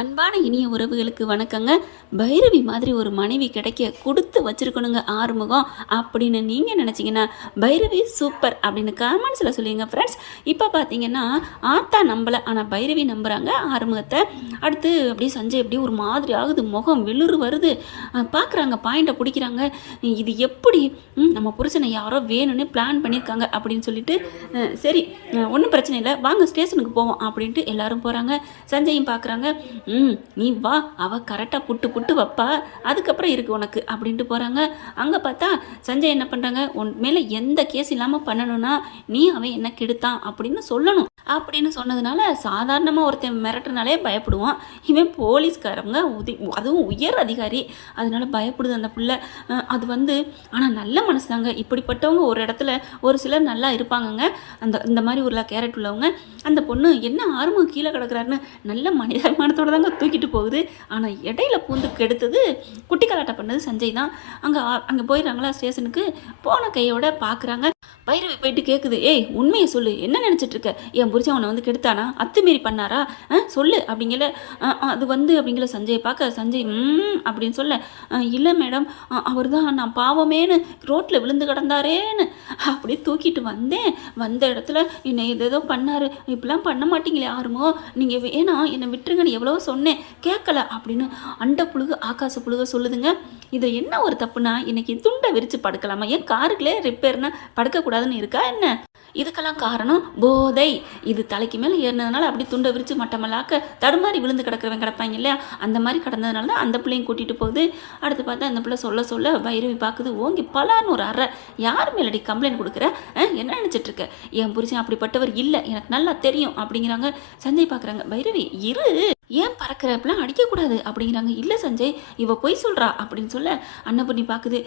அன்பான இனிய உறவுகளுக்கு வணக்கங்க. பைரவி மாதிரி ஒரு மனைவி கிடைக்க கொடுத்து வச்சிருக்கணுங்க ஆறுமுகம் அப்படின்னு நீங்கள் நினச்சிங்கன்னா பைரவி சூப்பர் அப்படின்னு கமெண்ட்ஸில் சொல்லுங்க ஃப்ரெண்ட்ஸ். இப்போ பார்த்தீங்கன்னா ஆத்தா நம்பலை, ஆனால் பைரவி நம்புகிறாங்க ஆறுமுகத்தை. அடுத்து அப்படியே சஞ்சய் அப்படியே ஒரு மாதிரி ஆகுது, முகம் வெளிறு வருது. பார்க்குறாங்க, பாயிண்ட்டை பிடிக்கிறாங்க. இது எப்படி நம்ம புருஷனை யாரோ வேணும்னு பிளான் பண்ணியிருக்காங்க அப்படின்னு சொல்லிட்டு சரி ஒன்றும் பிரச்சனை இல்லை, வாங்க ஸ்டேஷனுக்கு போவோம் அப்படின்ட்டு எல்லாரும் போகிறாங்க. சஞ்சயும் பார்க்குறாங்க. நீ வா, அவள் கரெக்டாக புட்டு வைப்பா, அதுக்கப்புறம் இருக்கு உனக்கு அப்படின்ட்டு போகிறாங்க. அங்கே பார்த்தா சஞ்சய் என்ன பண்ணுறாங்க, உன் மேலே எந்த கேஸ் இல்லாமல் பண்ணணும்னா நீ அவன் என்ன கெடுத்தான் அப்படின்னு சொல்லணும் அப்படின்னு சொன்னதுனால சாதாரணமாக ஒருத்தன் மிரட்டுனாலே பயப்படுவான். இவன் போலீஸ்காரங்க, அதுவும் உயர் அதிகாரி, அதனால பயப்படுது அந்த பிள்ளை. அது ஆனால் நல்ல மனசு தாங்க. இப்படிப்பட்டவங்க ஒரு இடத்துல ஒரு சிலர் நல்லா இருப்பாங்கங்க. இந்த மாதிரி ஒரு கேரட் உள்ளவங்க. அந்த பொண்ணு என்ன ஆறுமுகம் கீழே கிடக்குறாருன்னு நல்ல மனிதாபிமானத்தோட தாங்க தூக்கிட்டு போகுது. ஆனால் இடையில பூந்து கெடுத்தது, குட்டி கலாட்டம் பண்ணது சஞ்சய் தான். அங்கே போயிடுறாங்களா ஸ்டேஷனுக்கு. போன கையோட பார்க்குறாங்க. பைரவி போயிட்டு கேட்குது, ஏய் உண்மையை சொல்லு, என்ன நினச்சிட்டு இருக்க? என் புரிச்சா அவனை கெடுத்தானா, அத்துமீறி பண்ணாரா, சொல்லு அப்படிங்கல. அது அப்படிங்கல சஞ்சய் பார்க்க. சஞ்சய் அப்படின்னு சொல்ல, இல்லை மேடம், அவர் தான் நான் பாவமேனு ரோட்டில் விழுந்து கிடந்தாரேன்னு அப்படியே தூக்கிட்டு வந்தேன். வந்த இடத்துல என்னை ஏதோ பண்ணாரு. இப்படிலாம் பண்ண மாட்டீங்களே ஆறுமோ, நீங்கள் வேணா என்னை விட்டுருங்கன்னு எவ்வளோ சொன்னேன், கேட்கல அப்படின்னு அண்ட புழுகு ஆகாச புழுக சொல்லுதுங்க. இதில் என்ன ஒரு தப்புனா, இன்னைக்கு துண்டை விரித்து படுக்கலாமா? ஏன் காருக்குள்ளே ரிப்பேர்னா படுக்கக்கூடாதுன்னு இருக்கா என்ன? இதுக்கெல்லாம் காரணம் போதை. இது தலைக்கு மேலே ஏறினதுனால அப்படி துண்டை விரித்து மட்டமல்லாக்க தடுமாறி விழுந்து கிடக்கிறவன் கிடப்பாங்க இல்லையா, அந்த மாதிரி கிடந்ததுனால தான் அந்த பிள்ளையும் கூட்டிகிட்டு போகுது. அடுத்து பார்த்தா அந்த பிள்ளை சொல்ல பைரவி பார்க்குது. ஓங்கி பலான்னு ஒரு அறை. யார் மேலடி கம்ப்ளைண்ட் கொடுக்குற? என்ன நினச்சிட்ருக்க? என் புருஷன் அப்படிப்பட்டவர் இல்லை, எனக்கு நல்லா தெரியும் அப்படிங்கிறாங்க. சஞ்சய் பார்க்குறாங்க. பைரவி இரு, ஏன் பறக்கிறப்பெல்லாம் அடிக்கக்கூடாது அப்படிங்கிறாங்க. இல்லை சஞ்சய், இவ பொய் சொல்கிறா அப்படின்னு சொல்ல அன்னபூர்ணி பார்க்குது.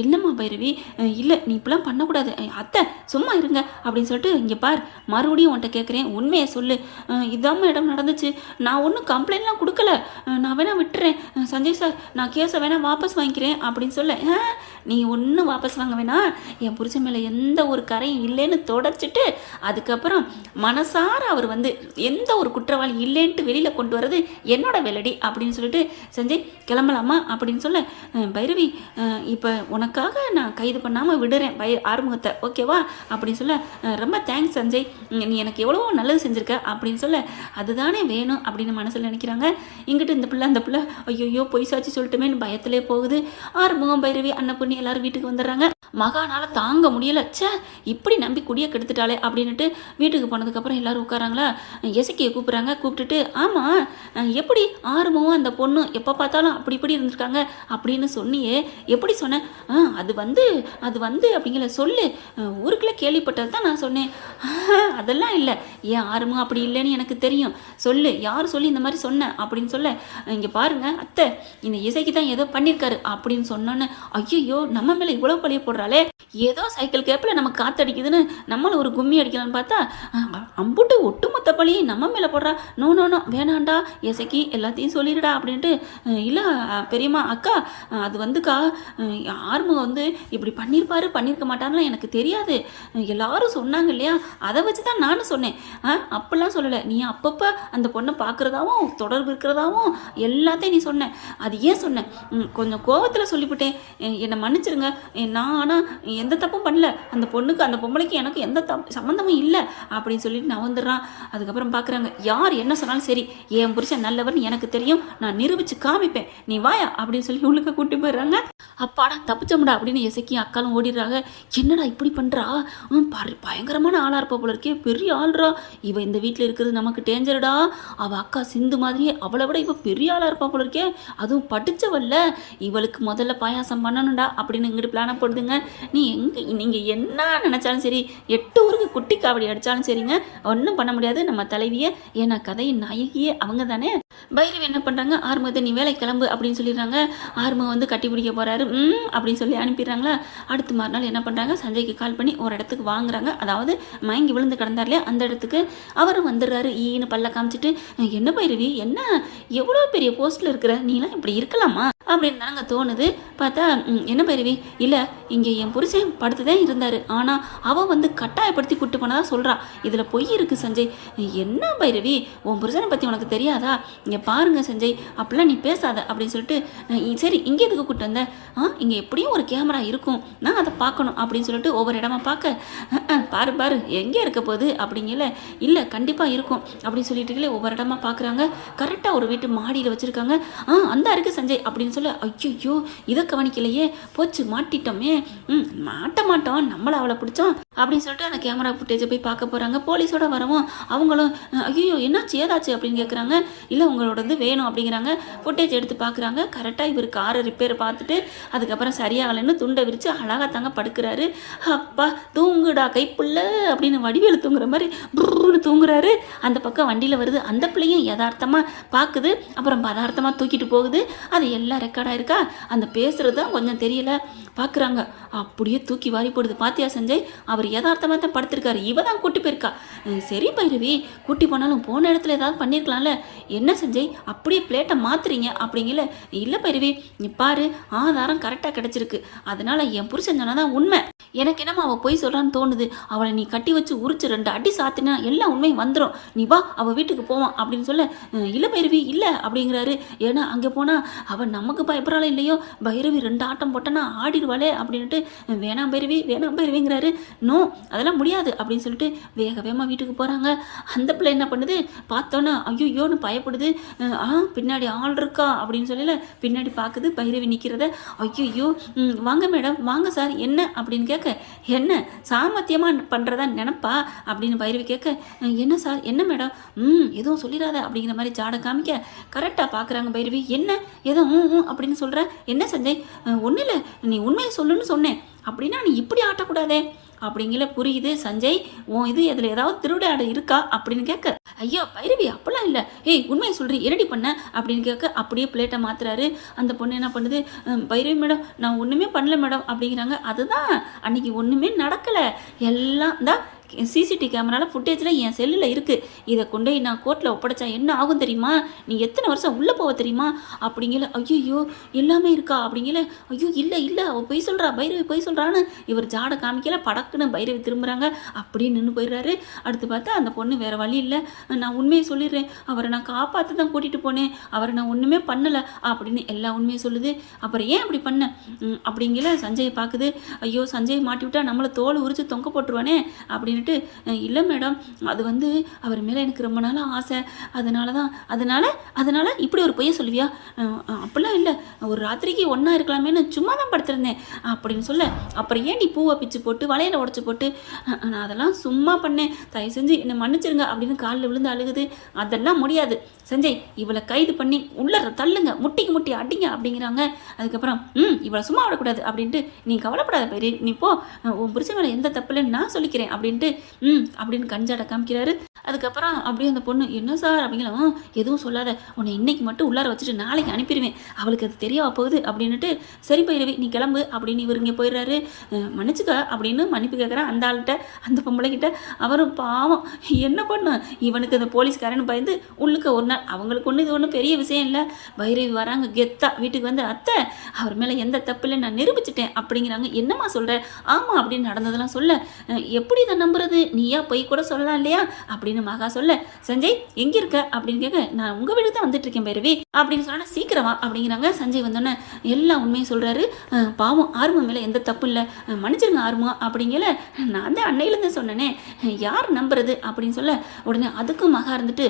இல்லைம்மா பைரவி, இல்லை நீ இப்பெல்லாம் பண்ணக்கூடாது, அத்தை சும்மா இருங்க அப்படின்னு சொல்லிட்டு, இங்கே பார் மறுபடியும் உன்ட்ட கேட்குறேன், உண்மையை சொல்லு, இதாம்மா இடம் நடந்துச்சு, நான் ஒன்றும் கம்ப்ளைண்ட்லாம் கொடுக்கல, நான் வேணா விட்டுறேன் சஞ்சய் சார், நான் கேஸை வேணா வாபஸ் வாங்கிக்கிறேன் அப்படின்னு சொல்ல. நீ ஒன்றும் வாபஸ் வாங்க வேணாம், என் புருஷன் மேலே எந்த ஒரு கரையும் இல்லைன்னு தொடச்சிட்டு அதுக்கப்புறம் மனசார அவர் எந்த ஒரு குற்றவாளி இல்லைன்ட்டு வெளியில் கொண்டு வர என்னோட வேலடி அப்படின்னு சொல்லிட்டு, சஞ்சய் கிளம்பலாமா அப்படின்னு சொல்ல, பைரவி இப்போ உனக்காக நான் கைது பண்ணாமல் விடுறேன் ஆறுமுகத்தை, ஓகேவா அப்படின்னு சொல்ல, ரொம்ப தேங்க்ஸ் சஞ்சய், நீ எனக்கு எவ்வளவோ நல்லது செஞ்சுருக்க அப்படின்னு சொல்ல, அதுதானே வேணும் அப்படின்னு மனசில் நினைக்கிறாங்க. இங்கிட்டு அந்த பிள்ளை ஐயோ பொய் சாட்சி சொல்லிட்டுமேன்னு பயத்திலே போகுது. ஆறுமுகம் பைரவி அன்னபூர்ணி எல்லாரும் வீட்டுக்கு வந்துடுறாங்க. மகானால தாங்க முடியல, இப்படி நம்பி குடியை கெடுத்துட்டாலே அப்படின்ட்டு வீட்டுக்கு போனதுக்கப்புறம் எல்லாரும் உட்காராங்களா. எசக்கியை கூப்பிட்றாங்க. கூப்பிட்டுட்டு, ஆமாம் எப்படி ஆறுமுகம் அந்த பொண்ணு எப்போ பார்த்தாலும் அப்படி இப்படி இருந்திருக்காங்க அப்படின்னு சொன்னியே, எப்படி சொன்னேன்? அது அப்படிங்கிற சொல்லு, ஊருக்குள்ளே கேள்விப்பட்டது தான் நான் சொன்னேன். அதெல்லாம் இல்லை, ஏன் ஆறுமுகம் அப்படி இல்லைன்னு எனக்கு தெரியும், சொல்லு யார் சொல்லி இந்த மாதிரி சொன்னேன் அப்படின்னு சொல்ல, இங்கே பாருங்க அத்தை, இந்த இசைக்கு தான் ஏதோ பண்ணியிருக்காரு அப்படின்னு சொன்னோன்னு, ஐயோ நம்ம மேலே இவ்வளோ பழிய போடுறாளே, ஏதோ சைக்கிள் கேப்பில் நம்ம காத்தடிக்குதுன்னு நம்மளை ஒரு கும்மி அடிக்கலான்னு பார்த்தா அம்புட்டு ஒட்டுமொத்த பழியை நம்ம மேலே போடுறா. நோ வேணாண்டா இசைக்கு எல்லாத்தையும் சொல்லிடுடா அப்படின்ட்டு, இல்லை பெரியம்மா அக்கா, அது ஆறுமுகம் இப்படி பண்ணியிருக்க மாட்டாருலாம் எனக்கு தெரியாது, எல்லாரும் சொன்னாங்க இல்லையா, அதை வச்சு தான் நானும் சொன்னேன். அப்பெல்லாம் சொல்லலை, நீ அப்பப்போ அந்த பொண்ணை பார்க்குறதாவும் தொடர்பு இருக்கிறதாவும் எல்லாத்தையும் நீ சொன்ன. அது ஏன் சொன்னேன்? கொஞ்சம் கோபத்தில் சொல்லிவிட்டேன், என்னை மன்னிச்சிருங்க. நான் ஆனால் எந்த தப்பும் பண்ணல, அந்த பொம்பளைக்கு எனக்கு எந்த சம்மந்தமும் இல்லை அப்படின்னு சொல்லிட்டு நான் வந்துடுறான். அதுக்கப்புறம் பார்க்குறாங்க, யார் என்ன சொன்னாலும் சரி, என் புருஷன் நல்லவர்னு எனக்கு தெரியும், நான் நிரூபித்து காமிப்பேன், நீ வாயா அப்படின்னு சொல்லி உள்ளுக்க கூட்டி போயிடுறாங்க. அப்பாடா தப்பிச்சோம்டா அப்படின்னு எசக்கியும் அக்காலும் ஓடிடுறாங்க. என்னடா இப்படி பண்ணுறா, பயங்கரமான ஆளாக இருப்பா போல இருக்கே, பெரிய ஆள்றா இவ, இந்த வீட்டில் இருக்கிறது நமக்கு டேஞ்சர்டா, அவள் அக்கா சிந்து மாதிரியே அவளை விட இவ பெரிய ஆளாக இருப்பா போல இருக்கே, அதுவும் படித்தவல்ல, இவளுக்கு முதல்ல பாயாசம் பண்ணணும்டா அப்படின்னு இங்கிட்டு பிளான போடுதுங்க. நீங்கள் என்ன நினச்சாலும் சரி, 8 ஊருக்கு குட்டி காவடி அடித்தாலும் சரிங்க, ஒன்றும் பண்ண முடியாது நம்ம தலைவியை, ஏன்னா கதையின் நாயகியே அவங்க தானே. பைரவி என்ன பண்ணுறாங்க, ஆறுமுகத்தை நீ வேலை கிளம்பு அப்படின்னு சொல்லிடுறாங்க. ஆறுமுகம் கட்டி பிடிக்க போகிறாரு அப்படின்னு சொல்லி அனுப்பிடுறாங்களா. அடுத்த மறுநாள் என்ன பண்ணுறாங்க, சஞ்சய்க்கு கால் பண்ணி ஒரு இடத்துக்கு வாங்குறாங்க. அதாவது மயங்கி விழுந்து கிடந்தார் இல்லையா, அந்த இடத்துக்கு அவரும் வந்துடுறாரு. ஈன்னு பல்ல காமிச்சிட்டு, என்ன பைரவி, என்ன எவ்வளோ பெரிய போஸ்ட்டில் இருக்கிற, நீலாம் இப்படி இருக்கலாமா அப்படின்னு தானங்க தோணுது. பார்த்தா என்ன பைரவி, இல்லை இங்கே என் புருஷன் படுத்து தான் இருந்தார், ஆனால் அவள் வந்து கட்டாயப்படுத்தி கூட்டு போனதா சொல்கிறா. இதில் பொய் இருக்குது சஞ்சய். என்ன பைரவி, உன் புருஷனை பற்றி உனக்கு தெரியாதா? இங்கே பாருங்க சஞ்சய், அப்படிலாம் நீ பேசாத அப்படின்னு சொல்லிட்டு, சரி இங்கே எதுக்கு கூப்பிட்டு வந்த? இங்கே எப்படியும் ஒரு கேமரா இருக்கும், நான் அதை பார்க்கணும் அப்படின்னு சொல்லிட்டு ஒவ்வொரு இடமா பார்க்க, பாரு பாரு எங்கே இருக்க போகுது அப்படிங்கல, இல்லை கண்டிப்பாக இருக்கும் அப்படின்னு சொல்லிட்டுங்களே ஒவ்வொரு இடமா பார்க்குறாங்க. கரெக்டாக ஒரு வீட்டு மாடியில் வச்சுருக்காங்க. அந்த இருக்குது சஞ்சய் அப்படின்னு சொல்ல, ஐயோ இதை கவனிக்கலையே, போச்சு மாட்டிட்டோமே. மாட்ட மாட்டோம், நம்மளை அவளை பிடிச்சோம் அப்படின்னு சொல்லிட்டு அந்த கேமரா ஃபுட்டேஜை போய் பார்க்க போகிறாங்க. போலீஸோட வரவும் அவங்களும் ஐயோ என்னாச்சு ஏதாச்சு அப்படின்னு கேட்குறாங்க. இல்லை உங்களோடது வேணும் அப்படிங்கிறாங்க. ஃபுட்டேஜ் எடுத்து பார்க்குறாங்க. கரெக்டாக இவர் காரை ரிப்பேர் பார்த்துட்டு அதுக்கப்புறம் சரியாகலைன்னு துண்டை விரித்து அழகாக தாங்க படுக்கிறாரு. அப்பா தூங்குடா கைப்புள்ள அப்படின்னு வடிவேலு தூங்குற மாதிரி புருன்னு தூங்குறாரு. அந்த பக்கம் வண்டியில் வருது. அந்த பிள்ளையும் யதார்த்தமாக பார்க்குது, அப்புறம் பதார்த்தமாக தூக்கிட்டு போகுது. அது எல்லாம் ரெக்கார்டாக இருக்கா. அந்த பேசுகிறது தான் கொஞ்சம் தெரியல. பார்க்குறாங்க, அப்படியே தூக்கி வாரி போடுது. பாத்தியா சஞ்சய், அவர் யதார்த்தமாக தான் படுத்திருக்காரு, இவ தான் கூட்டி போயிருக்கா. சரி பைரவி, கூட்டி போனாலும் போன இடத்துல ஏதாவது பண்ணியிருக்கலாம்ல, என்ன சஞ்சய் அப்படியே பிளேட்டை மாத்துறீங்க அப்படிங்கல. இல்லை பைரவி, நீ பாரு ஆதாரம் கரெக்டாக கிடச்சிருக்கு, அதனால என் புருஷன் சொன்னதான் உண்மை. எனக்கு என்னம்மா அவள் பொய் சொல்கிறான்னு தோணுது. அவளை நீ கட்டி வச்சு உரிச்சு 2 அடி சாத்தினா எல்லா உண்மையும் வந்துடும், நீ வா அவள் வீட்டுக்கு போவான் அப்படின்னு சொல்ல, இல்லை பைரவி இல்லை அப்படிங்கிறாரு. ஏன்னா அங்கே போனால் அவள் நமக்கு பயப்படுறாளோ இல்லையோ, பைரவி 2 ஆட்டம் போட்டனா ஆடிடுவாளே அப்படின்ட்டு, வேணாம் பைரவிங்கிறாரு. நோ அதெல்லாம் முடியாது அப்படின்னு சொல்லிட்டு வேக வேகமாக வீட்டுக்கு போகிறாங்க. அந்த பிள்ளை என்ன பண்ணுது, பார்த்தோன்னே ஐயோன்னு பயப்படுது. பின்னாடி ஆள் இருக்கா அப்படின்னு சொல்லல, பின்னாடி பார்க்குது பைரவி நிற்கிறத. ஐயோ வாங்க மேடம், வாங்க சார், என்ன அப்படின்னு கேட்க, என்ன சாமர்த்தியமாக பண்ணுறதா நினப்பா அப்படின்னு பைரவி கேட்க, என்ன சார் என்ன மேடம், எதுவும் சொல்லிடாத அப்படிங்கிற மாதிரி ஜாட காமிக்க, கரெக்டாக பார்க்குறாங்க பைரவி. என்ன ஏதோ அப்படின்னு சொல்கிற, என்ன சஞ்சய், ஒன்றும் இல்லை நீ உண்மையை சொல்லுன்னு சொன்னேன், அப்படின்னா நீ இப்படி ஆட்டக்கூடாதே அப்படிங்கிற. புரியுது சஞ்சய், இது இதில் ஏதாவது திருவிளையாடு இருக்கா அப்படின்னு கேட்க, ஐயோ பைரவி அப்பெல்லாம் இல்லை, ஏய் உண்மையை சொல்கிறீ என்னடி பண்ண அப்படின்னு கேட்க, அப்படியே பிளேட்டை மாத்துறாரு. அந்த பொண்ணு என்ன பண்ணுது, பைரவி மேடம் நான் ஒன்றுமே பண்ணல மேடம் அப்படிங்கிறாங்க. அதுதான் அன்னைக்கு ஒன்றுமே நடக்கலை, எல்லாம் தான் சிசிடிவி கேமராவில் ஃபுட்டேஜில் என் செல்லில் இருக்குது, இதை கொண்டு நான் கோர்ட்டில் ஒப்படைச்சா என்ன ஆகும் தெரியுமா, நீ எத்தனை வருஷம் உள்ளே போவ தெரியுமா அப்படிங்கல. ஐயோ எல்லாமே இருக்கா அப்படிங்கல. ஐயோ இல்லை அவள் பொய் சொல்கிறா, பைரவி பொய் சொல்கிறான்னு இவர் ஜாட காமிக்கல. படக்குன்னு பைரவி திரும்புகிறாங்க, அப்படியே நின்று போயிடுறாரு. அடுத்து பார்த்தா அந்த பொண்ணு வேறு வழி இல்லை, நான் உண்மையை சொல்லிடுறேன், அவரை நான் காப்பாற்ற தான் கூட்டிகிட்டு போனேன், அவரை நான் ஒன்றுமே பண்ணலை அப்படின்னு எல்லா உண்மையை சொல்லுது. அப்புறம் ஏன் அப்படி பண்ண அப்படிங்கல. சஞ்சயை பார்க்குது, ஐயோ சஞ்சய் மாட்டி விட்டா நம்மளை தோல் உரிச்சு தொங்க போட்டுருவானே அப்படின்னு. இல்லை மேடம், அது வந்து அவர் மேலே எனக்கு ரொம்ப நாளாக ஆசை, அதனால இப்படி ஒரு பொய்யை சொல்லுவியா, அப்படிலாம் இல்லை, ஒரு ராத்திரிக்கு ஒன்றா இருக்கலாமேன்னு சும்மா தான் படுத்திருந்தேன் அப்படின்னு சொல்ல, அப்புறம் ஏன் நீ பூவை பிச்சு போட்டு வளையலை உடச்சி போட்டு, நான் அதெல்லாம் சும்மா பண்ணேன், தயவு செஞ்சு என்னை மன்னிச்சிருங்க அப்படின்னு காலில் விழுந்து அழுகுது. அதெல்லாம் முடியாது சஞ்சய், இவளை கைது பண்ணி உள்ள தள்ளுங்க, முட்டி அடிங்க அப்படிங்கிறாங்க. அதுக்கப்புறம் இவளை சும்மா விடக்கூடாது அப்படின்ட்டு, நீ கவலைப்படாத பேரு, நீ போ, உன் புருஷன் மேலே எந்த தப்பு இல்லைன்னு நான் சொல்லிக்கிறேன் அப்படின்ட்டு அப்படின்னு கஞ்சாட காமிக்கிறாரு. அதுக்கப்புறம் அப்படியே அந்த பொண்ணு, என்ன சார் அப்படிங்கலாம், எதுவும் சொல்லாத, உன்னை இன்னைக்கு மட்டும் உள்ளார வச்சுட்டு நாளைக்கு அனுப்பிடுவேன், அவளுக்கு அது தெரிய போகுது அப்படின்னுட்டு, சரி பைரவி நீ கிளம்பு அப்படின்னு இவர் இங்கே போயிடுறாரு. மன்னிச்சுக்க அப்படின்னு மன்னிப்பு கேட்குறான் அந்த ஆள்கிட்ட, அந்த பொம்பளைக்கிட்ட. அவரும் பாவம் என்ன பண்ண, இவனுக்கு அந்த போலீஸ்காரன்னு பயந்து உள்ளுக்க ஒரு நாள், அவங்களுக்கு ஒன்று இது ஒன்றும் பெரிய விஷயம் இல்லை. பைரவி வராங்க கெத்தா வீட்டுக்கு வந்து, அத்தை அவர் மேலே எந்த தப்பு இல்லை நான் நிரூபிச்சிட்டேன் அப்படிங்கிறாங்க. என்னம்மா சொல்கிற, ஆமாம் அப்படின்னு நடந்ததெல்லாம் சொல்ல, எப்படி இதை நம்புறது, நீயா போய் கூட சொல்லலாம் இல்லையா அப்படின்னு மகா சொல்ல, சஞ்சய் எங்கே இருக்க அப்படின்னு கேட்க, நான் உங்கள் வீட்டுக்கு தான் வந்துட்டு இருக்கேன் பைரவி அப்படின்னு சொன்னா, சீக்கிரமா அப்படிங்கிறாங்க. சஞ்சய் வந்தோன்னே எல்லா உண்மையும் சொல்கிறாரு. பாவம் ஆர்வம் மேலே எந்த தப்பு இல்லை, மன்னிச்சிருங்க ஆர்வம் அப்படிங்கல, நான் தான் அன்னையிலேருந்து சொன்னேனே, யார் நம்புறது அப்படின்னு சொல்ல, உடனே அதுக்கும் மகா இருந்துட்டு,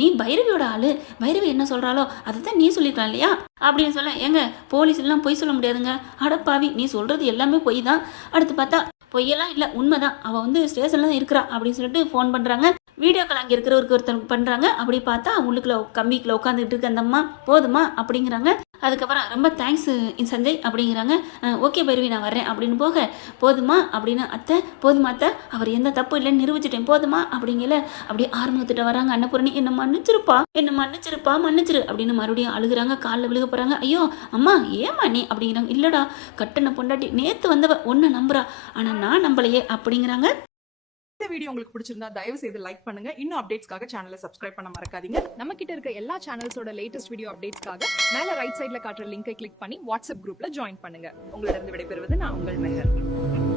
நீ பைரவியோட ஆளு, பைரவி என்ன சொல்கிறாளோ அதை தான் நீ சொல்லிக்கலாம் இல்லையா அப்படின்னு சொல்ல, ஏங்க போலீஸ் எல்லாம் பொய் சொல்ல முடியாதுங்க, அடப்பாவி நீ சொல்கிறது எல்லாமே பொய் தான். அடுத்து பார்த்தா பொய்யெல்லாம் இல்லை உண்மைதான், அவள் வந்து ஸ்டேஷனில் தான் இருக்கிறா அப்படின்னு சொல்லிட்டு ஃபோன் பண்ணுறாங்க. வீடியோ கால் அங்கே இருக்கிறவருக்கு ஒருத்தர் பண்ணுறாங்க. அப்படி பார்த்தா உள்ளுக்குள்ள கம்பிக்குள்ள உட்காந்துக்கிட்டு இருக்க அந்த அம்மா, போதுமா அப்படிங்கிறாங்க. அதுக்கப்புறம் ரொம்ப தேங்க்ஸ் சஞ்சய் அப்படிங்கிறாங்க. ஓகே பைரவி நான் வர்றேன் அப்படின்னு போக, போதுமா அப்படின்னு, அத்தை போதுமா அத்தை, அவர் எந்த தப்பு இல்லைன்னு நிரூபிச்சிட்டேன் போதுமா அப்படிங்கல. அப்படியே ஆறுமுகத்திட்ட வராங்க. அன்னபூரணி என்ன மன்னிச்சிரு அப்படின்னு மறுபடியும் அழுகுறாங்க, காலில் விழுக போகிறாங்க. ஐயோ அம்மா ஏமா நீ அப்படிங்கிறாங்க. இல்லைடா கட்டண பொண்டாட்டி நேற்று வந்தவ ஒன்றை நம்புறா, ஆனால் நான் நம்பலையே அப்படிங்கிறாங்க. இந்த வீடியோ உங்களுக்கு பிடிச்சிருந்தா தயவு செய்து லைக் பண்ணுங்க. இன்னும் அப்டேட்ஸ்க்காக சேனலை சப்ஸ்கிரைப் பண்ண மறக்காதீங்க. நம்ம கிட்ட இருக்க எல்லா சேனல்ஸோட லேட்டஸ்ட் வீடியோ அப்டேட்ஸ்க்காக மேல ரைட் சைடுல காட்டுற லிங்கை கிளிக் பண்ணி வாட்ஸ்அப் குரூப்ல ஜாயின் பண்ணுங்க. உங்களிடம் விடைபெறுவது நான் உங்கள் மெஹர்.